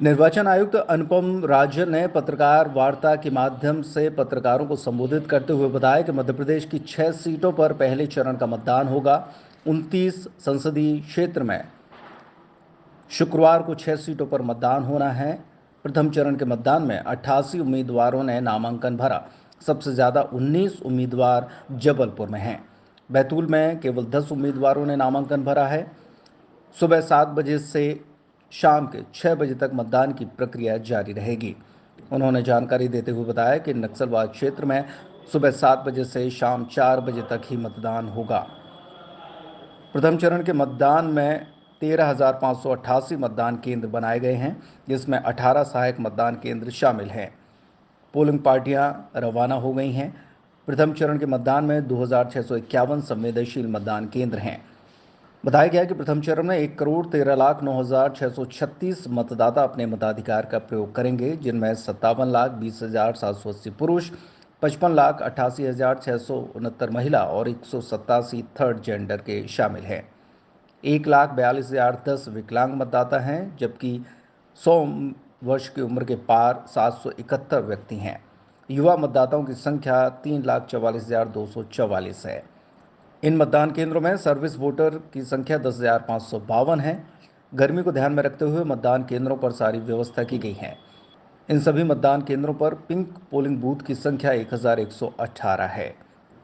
निर्वाचन आयुक्त अनुपम राजन ने पत्रकार वार्ता के माध्यम से पत्रकारों को संबोधित करते हुए बताया कि मध्य प्रदेश की 6 सीटों पर पहले चरण का मतदान होगा। 29 संसदीय क्षेत्र में शुक्रवार को 6 सीटों पर मतदान होना है। प्रथम चरण के मतदान में 88 उम्मीदवारों ने नामांकन भरा। सबसे ज़्यादा 19 उम्मीदवार जबलपुर में हैं। बैतूल में केवल 10 उम्मीदवारों ने नामांकन भरा है। सुबह 7 बजे से शाम के 6 बजे तक मतदान की प्रक्रिया जारी रहेगी। उन्होंने जानकारी देते हुए बताया कि नक्सलवाद क्षेत्र में सुबह 7 बजे से शाम 4 बजे तक ही मतदान होगा। प्रथम चरण के मतदान में 13,588 मतदान केंद्र बनाए गए हैं, जिसमें 18 सहायक मतदान केंद्र शामिल हैं। पोलिंग पार्टियां रवाना हो गई हैं। प्रथम चरण के मतदान में 2,651 संवेदनशील मतदान केंद्र हैं। बताया गया कि प्रथम चरण में 1,13,09,636 मतदाता अपने मताधिकार का प्रयोग करेंगे, जिनमें 57,20,780 पुरुष, 55,88,669 महिला और 187 थर्ड जेंडर के शामिल हैं। 1,42,010 विकलांग मतदाता हैं, जबकि 100 वर्ष की उम्र के पार 771 व्यक्ति हैं। युवा मतदाताओं की संख्या 3,44,244 है। इन मतदान केंद्रों में सर्विस वोटर की संख्या 10,552 है। गर्मी को ध्यान में रखते हुए मतदान केंद्रों पर सारी व्यवस्था की गई है। इन सभी मतदान केंद्रों पर पिंक पोलिंग बूथ की संख्या 1,118 है।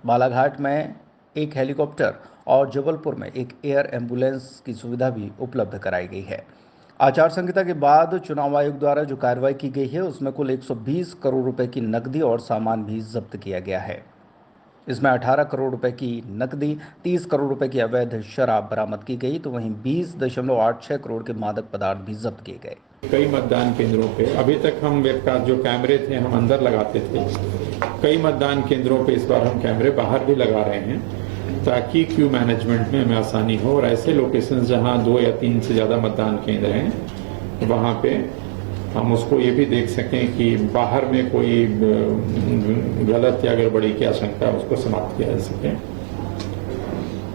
बालाघाट में एक हेलीकॉप्टर और जबलपुर में एक एयर एम्बुलेंस की सुविधा भी उपलब्ध कराई गई है। आचार संहिता के बाद चुनाव आयोग द्वारा जो कार्रवाई की गई है, उसमें कुल 120 करोड़ रुपए की नकदी और सामान भी जब्त किया गया है। इसमें 18 करोड़ रुपए की नकदी, 30 करोड़ रुपए की अवैध शराब बरामद की गई, तो वहीं 20.86 करोड़ के मादक पदार्थ भी जब्त किए गए। कई मतदान केंद्रों पे अभी तक हम वेबकास्ट जो कैमरे थे हम अंदर लगाते थे, कई मतदान केंद्रों पे इस बार हम कैमरे बाहर भी लगा रहे हैं ताकि क्यू मैनेजमेंट में हमें आसानी हो। और ऐसे लोकेशंस जहां 2 या 3 से ज़्यादा मतदान केंद्र हैं वहां पे हम उसको ये भी देख सकें कि बाहर में कोई गलत या गड़बड़ी की आशंका उसको समाप्त किया जा सके।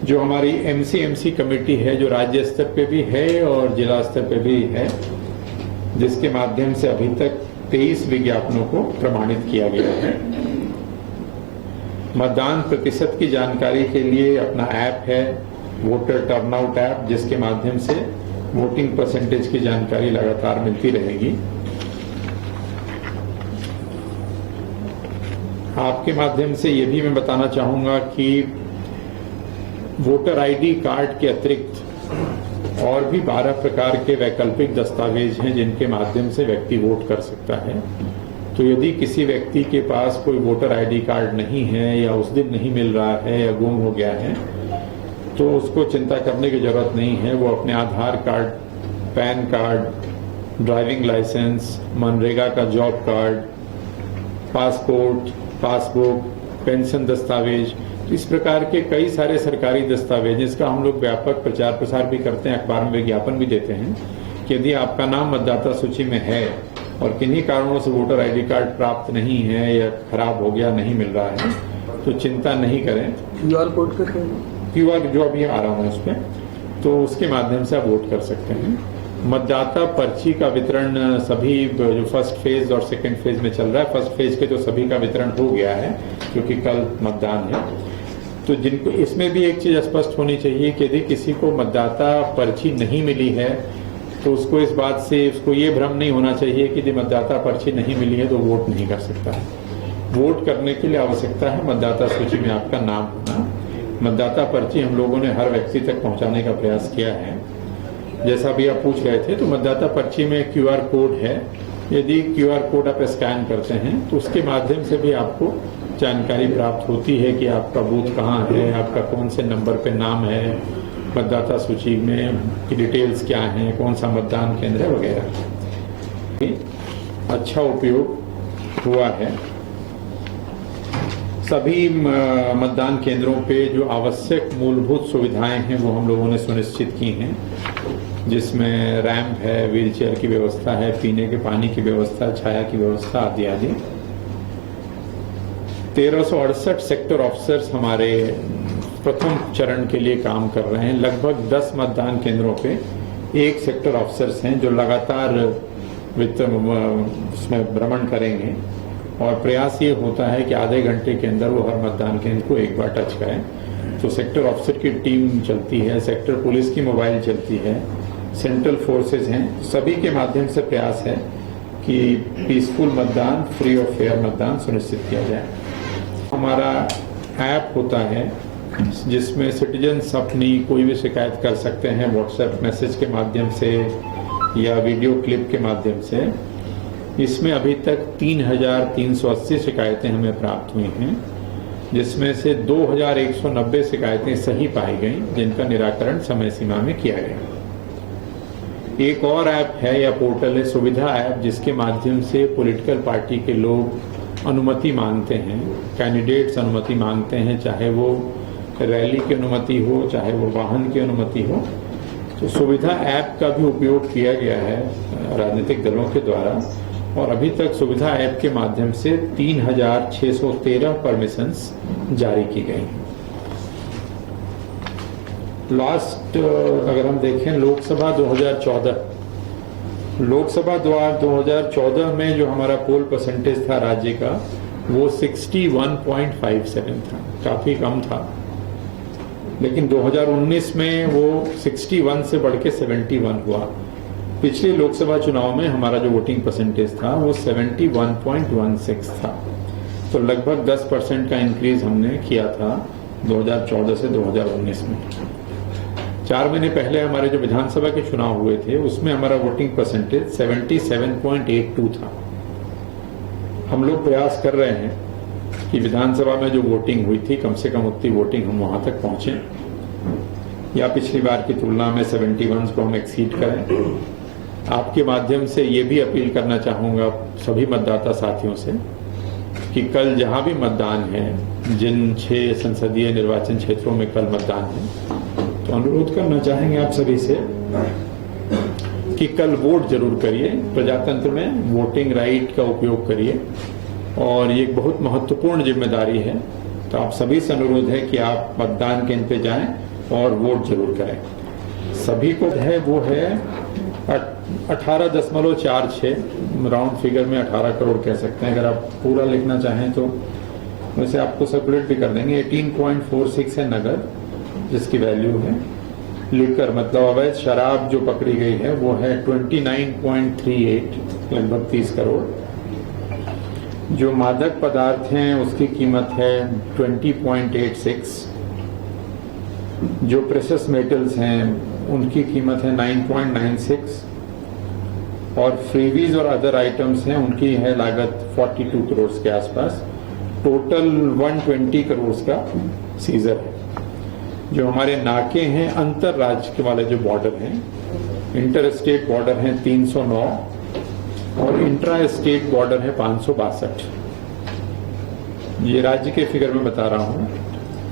जो हमारी एमसी कमेटी है जो राज्य स्तर पे भी है और जिला स्तर पे भी है, जिसके माध्यम से अभी तक 23 विज्ञापनों को प्रमाणित किया गया है। मतदान प्रतिशत की जानकारी के लिए अपना ऐप है, वोटर टर्नआउट ऐप, जिसके माध्यम से वोटिंग परसेंटेज की जानकारी लगातार मिलती रहेगी। आपके माध्यम से ये भी मैं बताना चाहूंगा कि वोटर आईडी कार्ड के अतिरिक्त और भी 12 प्रकार के वैकल्पिक दस्तावेज हैं जिनके माध्यम से व्यक्ति वोट कर सकता है। तो यदि किसी व्यक्ति के पास कोई वोटर आईडी कार्ड नहीं है या उस दिन नहीं मिल रहा है या गुम हो गया है, तो उसको चिंता करने की जरूरत नहीं है। वो अपने Aadhaar card, PAN card, driving licence, मनरेगा का job card, passport, passbook, pension दस्तावेज, इस प्रकार के कई सारे सरकारी दस्तावेज, इसका हम लोग व्यापक प्रचार प्रसार भी करते हैं, अखबार में विज्ञापन भी देते हैं कि यदि आपका नाम मतदाता सूची में है और किन्हीं कारणों से वोटर आईडी कार्ड प्राप्त नहीं है या खराब हो गया, नहीं मिल रहा है, तो चिंता नहीं करें। QR कोड का QR जो अभी आ रहा है उस पर, तो उसके माध्यम से आप वोट कर सकते हैं। मतदाता पर्ची का वितरण सभी जो फर्स्ट फेज और सेकंड फेज में चल रहा है, फर्स्ट फेज के तो सभी का वितरण हो गया है क्योंकि कल मतदान है। तो जिनको इसमें भी एक चीज स्पष्ट होनी चाहिए कि यदि किसी को मतदाता पर्ची नहीं मिली है तो उसको इस बात से उसको ये भ्रम नहीं होना चाहिए कि यदि मतदाता पर्ची नहीं मिली है तो वोट नहीं कर सकता है। वोट करने के लिए आवश्यकता है मतदाता सूची में आपका नाम होना। मतदाता पर्ची हम लोगों ने हर व्यक्ति तक पहुंचाने का प्रयास किया है। जैसा भी आप पूछ रहे थे, तो मतदाता पर्ची में QR कोड है। यदि QR कोड आप स्कैन करते हैं तो उसके माध्यम से भी आपको जानकारी प्राप्त होती है कि आपका बूथ कहाँ है, आपका कौन से नंबर पे नाम है, मतदाता सूची में की डिटेल्स क्या हैं, कौन सा मतदान केंद्र है वगैरह। अच्छा उपयोग हुआ है। सभी मतदान केंद्रों पे जो आवश्यक मूलभूत सुविधाएं हैं वो हम लोगों ने सुनिश्चित की हैं, जिसमें रैंप है, व्हीलचेयर की व्यवस्था है, पीने के पानी की व्यवस्था, छाया की व्यवस्था आदि आदि। 1368 सेक्टर ऑफिसर्स हमारे प्रथम चरण के लिए काम कर रहे हैं। लगभग 10 मतदान केंद्रों पे एक सेक्टर ऑफिसर्स हैं जो लगातार उसमें भ्रमण करेंगे और प्रयास ये होता है कि आधे घंटे के अंदर वो हर मतदान केंद्र को एक बार टच करें। तो सेक्टर ऑफिसर की टीम चलती है, सेक्टर पुलिस की मोबाइल चलती है, सेंट्रल फोर्सेज हैं, सभी के माध्यम से प्रयास है कि पीसफुल मतदान, फ्री और फेयर मतदान सुनिश्चित किया जाए। हमारा ऐप होता है जिसमें सिटीजन्स अपनी कोई भी शिकायत कर सकते हैं व्हाट्सएप मैसेज के माध्यम से या वीडियो क्लिप के माध्यम से। इसमें अभी तक 3,380 शिकायतें हमें प्राप्त हुई हैं, जिसमें से 2,190 शिकायतें सही पाई गई, जिनका निराकरण समय सीमा में किया गया। एक और ऐप है या पोर्टल है सुविधा ऐप, जिसके माध्यम से पॉलिटिकल पार्टी के लोग अनुमति मांगते हैं, कैंडिडेट्स अनुमति मांगते हैं, चाहे वो रैली की अनुमति हो, चाहे वो वाहन की अनुमति हो। तो सुविधा ऐप का भी उपयोग किया गया है राजनीतिक दलों के द्वारा और अभी तक सुविधा ऐप के माध्यम से 3,613 परमिशंस जारी की गई हैं। लास्ट अगर हम देखें लोकसभा 2014 में जो हमारा पोल परसेंटेज था राज्य का वो 61.57 था, काफी कम था। लेकिन 2019 में वो 61 से बढ़ के 71 हुआ। पिछले लोकसभा चुनाव में हमारा जो वोटिंग परसेंटेज था वो 71.16 था। तो लगभग 10% का इंक्रीज हमने किया था 2014 से 2019 में। 4 महीने पहले हमारे जो विधानसभा के चुनाव हुए थे उसमें हमारा वोटिंग परसेंटेज 77.82 था। हम लोग प्रयास कर रहे हैं कि विधानसभा में जो वोटिंग हुई थी कम से कम उतनी वोटिंग हम वहां तक पहुंचे या पिछली बार की तुलना में 71 को हम एक्सीड करें। आपके माध्यम से ये भी अपील करना चाहूंगा सभी मतदाता साथियों से कि कल जहां भी मतदान है, जिन 6 संसदीय निर्वाचन क्षेत्रों में कल मतदान है, तो अनुरोध करना चाहेंगे आप सभी से कि कल वोट जरूर करिए। प्रजातंत्र में वोटिंग राइट का उपयोग करिए और ये एक बहुत महत्वपूर्ण जिम्मेदारी है। तो आप सभी से अनुरोध है कि आप मतदान केंद्र पे जाएं और वोट जरूर करें। सभी को है वो है 18.46 राउंड फिगर में 18 करोड़ कह सकते हैं। अगर आप पूरा लिखना चाहें तो वैसे आपको सर्कुलेट भी कर देंगे। 18.46 है नगद, जिसकी वैल्यू है। लिकर मतलब अवैध शराब जो पकड़ी गई है वो है 29.38, लगभग 30 करोड़। जो मादक पदार्थ हैं उसकी कीमत है 20.86। जो प्रेशियस मेटल्स हैं उनकी कीमत है 9.96 और फ्रीवीज और अदर आइटम्स हैं उनकी है लागत 42 करोड़ के आसपास। टोटल 120 करोड़ का सीजर है। जो हमारे नाके हैं अंतर राज्य के वाले जो बॉर्डर हैं, इंटर स्टेट बॉर्डर हैं 309 और इंट्रा स्टेट बॉर्डर है 562। ये राज्य के फिगर में बता रहा हूं।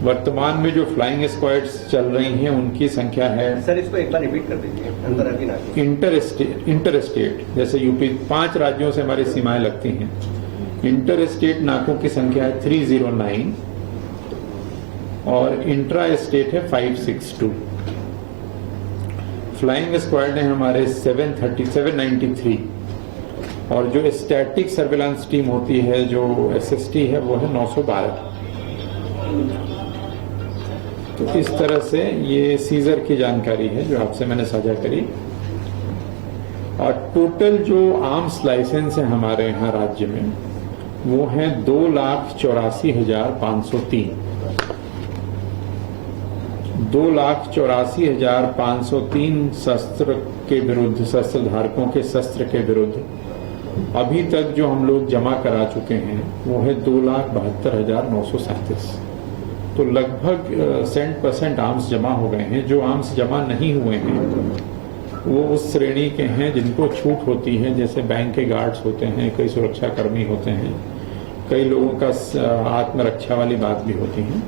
वर्तमान में जो फ्लाइंग स्क्वाड्स चल रही हैं उनकी संख्या है, सर इसको एक बार रिपीट कर दीजिए। अंतर्राज्यीय नाके इंटर स्टेट जैसे यूपी 5 राज्यों से हमारी सीमाएं लगती हैं। इंटर स्टेट नाकों की संख्या है 309 और इंट्रा स्टेट है 562। फ्लाइंग स्क्वाड है हमारे 793 और जो स्टैटिक सर्विलांस टीम होती है जो एसएसटी है वो है 912। तो इस तरह से ये सीजर की जानकारी है जो आपसे मैंने साझा करी। और टोटल जो आर्म्स लाइसेंस है हमारे यहाँ राज्य में वो है 2,84,503। 2,84,503 शस्त्र के विरुद्ध, शस्त्र धारकों के शस्त्र के विरुद्ध अभी तक जो हम लोग जमा करा चुके हैं वो है 2,72,937। तो लगभग 100% आर्म्स जमा हो गए हैं। जो आर्म्स जमा नहीं हुए हैं वो उस श्रेणी के हैं जिनको छूट होती है, जैसे बैंक के गार्ड्स होते हैं, कई सुरक्षा कर्मी होते हैं, कई लोगों का आत्मरक्षा वाली बात भी होती है।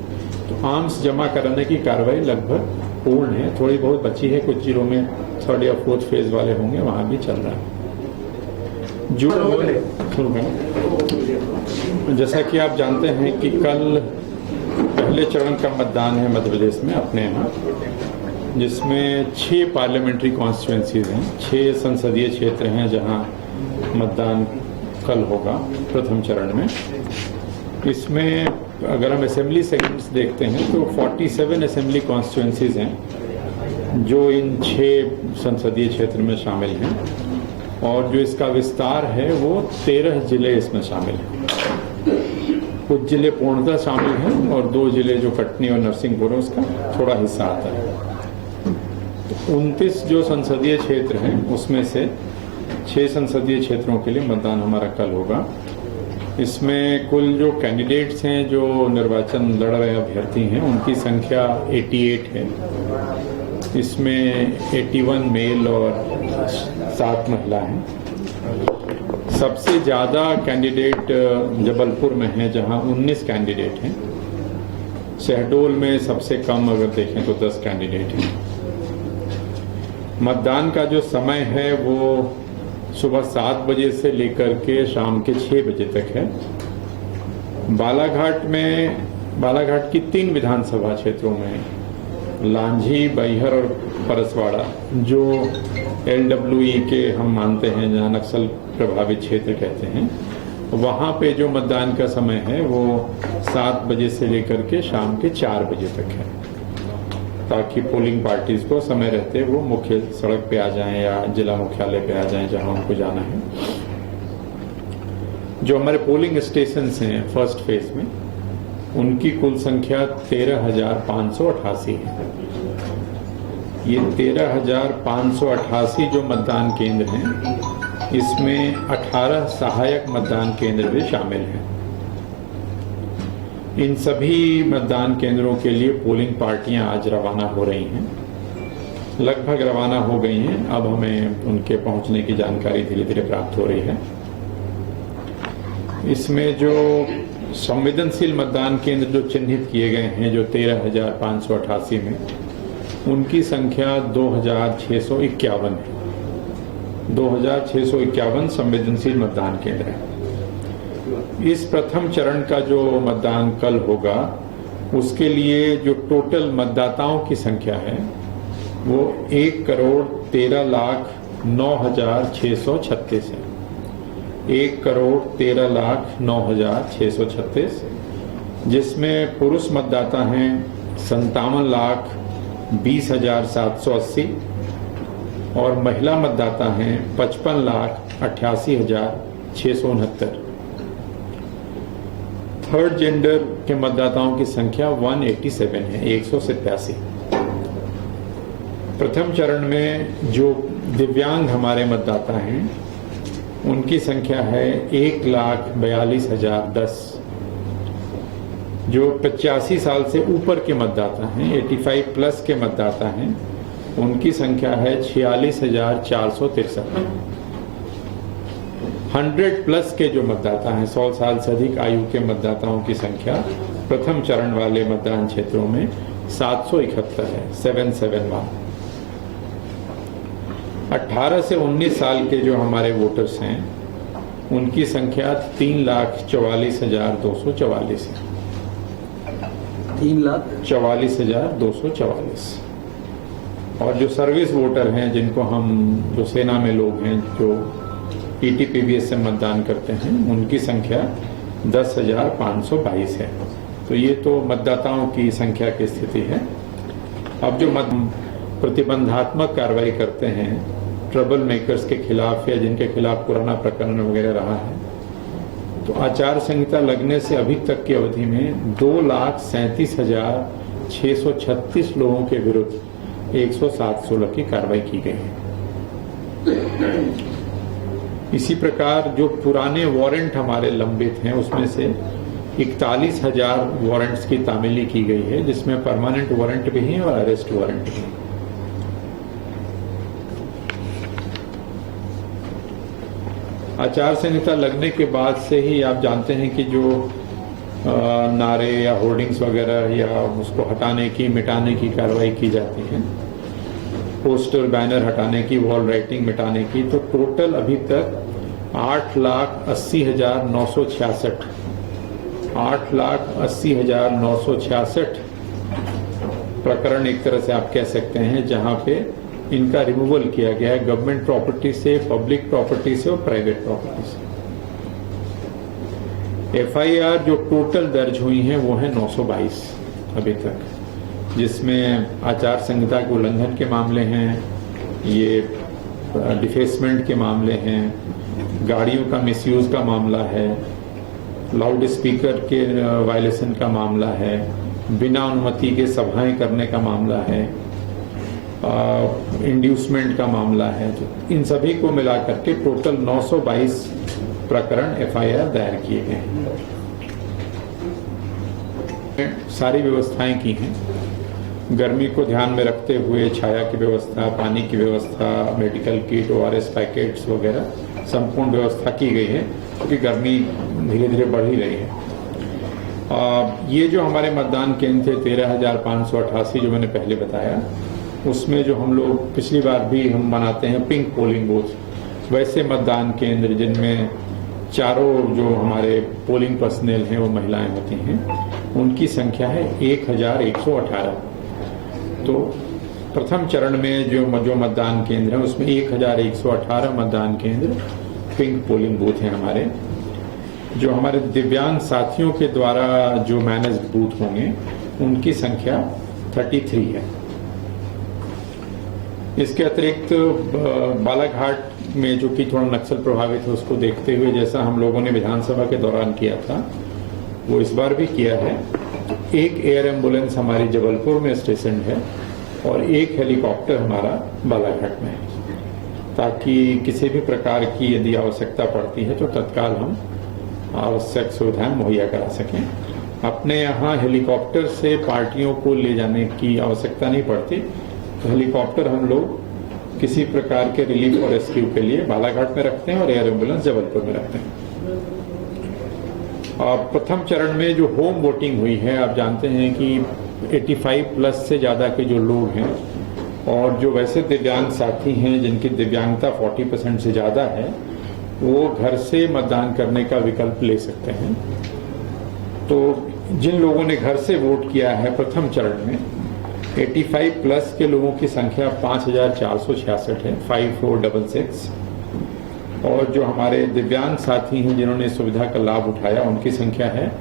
तो आर्म्स जमा कराने की कार्रवाई लगभग पूर्ण है। थोड़ी बहुत बची है, कुछ जिलों में 3rd या 4th फेज वाले होंगे, वहां भी चल रहा है। जो जैसा कि आप जानते हैं कि कल पहले चरण का मतदान है मध्य प्रदेश में अपने यहाँ, जिसमें 6 पार्लियामेंट्री कॉन्स्टिट्यूएंसीज हैं, 6 संसदीय क्षेत्र हैं जहाँ मतदान कल होगा प्रथम चरण में। इसमें अगर हम असेंबली सेगमेंट्स देखते हैं तो 47 असेंबली कॉन्स्टिट्यूएंसीज हैं जो इन 6 संसदीय क्षेत्र में शामिल हैं, और जो इसका विस्तार है वो 13 जिले इसमें शामिल हैं। कुछ जिले पूर्णतः शामिल हैं और 2 जिले जो कटनी और नरसिंहपुर है उसका थोड़ा हिस्सा आता है। 29 जो संसदीय क्षेत्र हैं उसमें से 6 संसदीय क्षेत्रों के लिए मतदान हमारा कल होगा। इसमें कुल जो कैंडिडेट्स हैं, जो निर्वाचन लड़ रहे अभ्यर्थी हैं, उनकी संख्या 88 है। इसमें 81 मेल और 7 महिला हैं। सबसे ज़्यादा कैंडिडेट जबलपुर में हैं जहां 19 कैंडिडेट हैं। शहडोल में सबसे कम अगर देखें तो 10 कैंडिडेट हैं। मतदान का जो समय है वो सुबह 7 बजे से लेकर के शाम के 6 बजे तक है। बालाघाट की 3 विधानसभा क्षेत्रों में लांझी, बैहर और परसवाड़ा जो LWE के हम मानते हैं, जहां नक्सल प्रभावित क्षेत्र कहते हैं, वहां पे जो मतदान का समय है वो 7 बजे से लेकर के शाम के 4 बजे तक है, ताकि पोलिंग पार्टीज को समय रहते वो मुख्य सड़क पे आ जाएं या जिला मुख्यालय पे आ जाएं जहां उनको जाना है। जो हमारे पोलिंग स्टेशन हैं फर्स्ट फेज में, उनकी कुल संख्या 13,588 है। ये 13,588 जो मतदान केंद्र हैं, इसमें 18 सहायक मतदान केंद्र भी शामिल हैं। इन सभी मतदान केंद्रों के लिए पोलिंग पार्टियां आज रवाना हो रही हैं, लगभग रवाना हो गई हैं। अब हमें उनके पहुंचने की जानकारी धीरे धीरे प्राप्त हो रही है। इसमें जो संवेदनशील मतदान केंद्र जो चिन्हित किए गए हैं, जो 13,588 में, उनकी संख्या 2,651 है। 2,651 संवेदनशील मतदान केंद्र है। इस प्रथम चरण का जो मतदान कल होगा, उसके लिए जो टोटल मतदाताओं की संख्या है वो 1,13,09,636 है। 1,13,09,636, जिसमें पुरुष मतदाता हैं 57,20,780 और महिला मतदाता हैं 55,88,669। थर्ड जेंडर के मतदाताओं की संख्या 187 है, 187। प्रथम चरण में जो दिव्यांग हमारे मतदाता हैं, उनकी संख्या है 1,42,010। जो 85 साल से ऊपर के मतदाता हैं, 85 प्लस के मतदाता हैं, उनकी संख्या है 46,463। 100 प्लस के जो मतदाता हैं, 100 साल से अधिक आयु के मतदाताओं की संख्या प्रथम चरण वाले मतदान क्षेत्रों में 771 है, 771। 18 से 19 साल के जो हमारे वोटर्स हैं, उनकी संख्या 3,44,244 है। 3,44,244। और जो सर्विस वोटर हैं, जिनको हम, जो सेना में लोग हैं जो PTPBS से मतदान करते हैं, उनकी संख्या 10,522 है। तो ये तो मतदाताओं की संख्या की स्थिति है। अब जो प्रतिबंधात्मक कार्रवाई करते हैं ट्रबल मेकर्स के खिलाफ या जिनके खिलाफ पुराना प्रकरण वगैरह रहा है, तो आचार संहिता लगने से अभी तक की अवधि में 2,37,636 लोगों के विरुद्ध 107/16 की कार्रवाई की गई है। इसी प्रकार जो पुराने वारंट हमारे लंबित हैं, उसमें से 41,000 वारंट्स की तामीली की गई है, जिसमें परमानेंट वारंट भी हैं और अरेस्ट वारंट भी हैं। आचार संहिता लगने के बाद से ही आप जानते हैं कि जो नारे या होर्डिंग्स वगैरह या उसको हटाने की, मिटाने की कार्रवाई की जाती है, पोस्टर बैनर हटाने की, वॉल राइटिंग मिटाने की, तो टोटल अभी तक 8,80,966 प्रकरण एक तरह से आप कह सकते हैं, जहां पे इनका रिमूवल किया गया है गवर्नमेंट प्रॉपर्टी से, पब्लिक प्रॉपर्टी से और प्राइवेट प्रॉपर्टी से। एफआईआर जो टोटल दर्ज हुई हैं वो है 922 अभी तक, जिसमें आचार संहिता के उल्लंघन के मामले हैं, ये डिफेसमेंट के मामले हैं, गाड़ियों का मिसयूज का मामला है, लाउड स्पीकर के वायलेशन का मामला है, बिना अनुमति के सभाएं करने का मामला है, इंड्यूसमेंट का मामला है। तो इन सभी को मिलाकर के टोटल 922 प्रकरण एफआईआर दायर किए गए हैं। सारी व्यवस्थाएं की हैं, गर्मी को ध्यान में रखते हुए छाया की व्यवस्था, पानी की व्यवस्था, मेडिकल किट, ORS पैकेट्स वगैरह संपूर्ण व्यवस्था की गई है, क्योंकि गर्मी धीरे धीरे बढ़ ही रही है। ये जो हमारे मतदान केंद्र थे 13,588 जो मैंने पहले बताया, उसमें जो हम लोग पिछली बार भी हम बनाते हैं पिंक पोलिंग बूथ, वैसे मतदान केंद्र जिनमें चारों जो हमारे पोलिंग पर्सनल हैं वो महिलाएं होती हैं, उनकी संख्या है 1,118। तो प्रथम चरण में जो मतदान केंद्र है उसमें 1,118 मतदान केंद्र पिंक पोलिंग बूथ हैं हमारे। जो हमारे दिव्यांग साथियों के द्वारा जो मैनेज बूथ होंगे उनकी संख्या 33 है। इसके अतिरिक्त बालाघाट में जो कि थोड़ा नक्सल प्रभावित है, उसको देखते हुए जैसा हम लोगों ने विधानसभा के दौरान किया था वो इस बार भी किया है। एक एयर एम्बुलेंस हमारी जबलपुर में स्टेशन है और एक हेलीकॉप्टर हमारा बालाघाट में है, ताकि किसी भी प्रकार की यदि आवश्यकता पड़ती है तो तत्काल हम आवश्यक सुविधाएं मुहैया करा सकें। अपने यहाँ हेलीकॉप्टर से पार्टियों को ले जाने की आवश्यकता नहीं पड़ती, तो हेलीकॉप्टर हम लोग किसी प्रकार के रिलीफ और रेस्क्यू के लिए बालाघाट में रखते हैं और एयर एम्बुलेंस जबलपुर में रखते हैं। प्रथम चरण में जो होम वोटिंग हुई है, आप जानते हैं कि 85 प्लस से ज़्यादा के जो लोग हैं और जो वैसे दिव्यांग साथी हैं जिनकी दिव्यांगता 40% से ज़्यादा है, वो घर से मतदान करने का विकल्प ले सकते हैं। तो जिन लोगों ने घर से वोट किया है प्रथम चरण में, 85 प्लस के लोगों की संख्या 5,466 है, 5466। और जो हमारे दिव्यांग साथी हैं जिन्होंने इस सुविधा का लाभ उठाया, उनकी संख्या है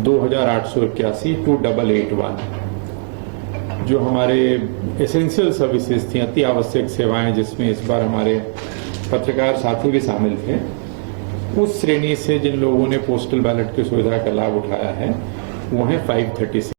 2,881, 2881। जो हमारे एसेंशियल सर्विसेज थी, अति आवश्यक सेवाएं, जिसमें इस बार हमारे पत्रकार साथी भी शामिल थे, उस श्रेणी से जिन लोगों ने पोस्टल बैलेट की सुविधा का लाभ उठाया है वो है 536।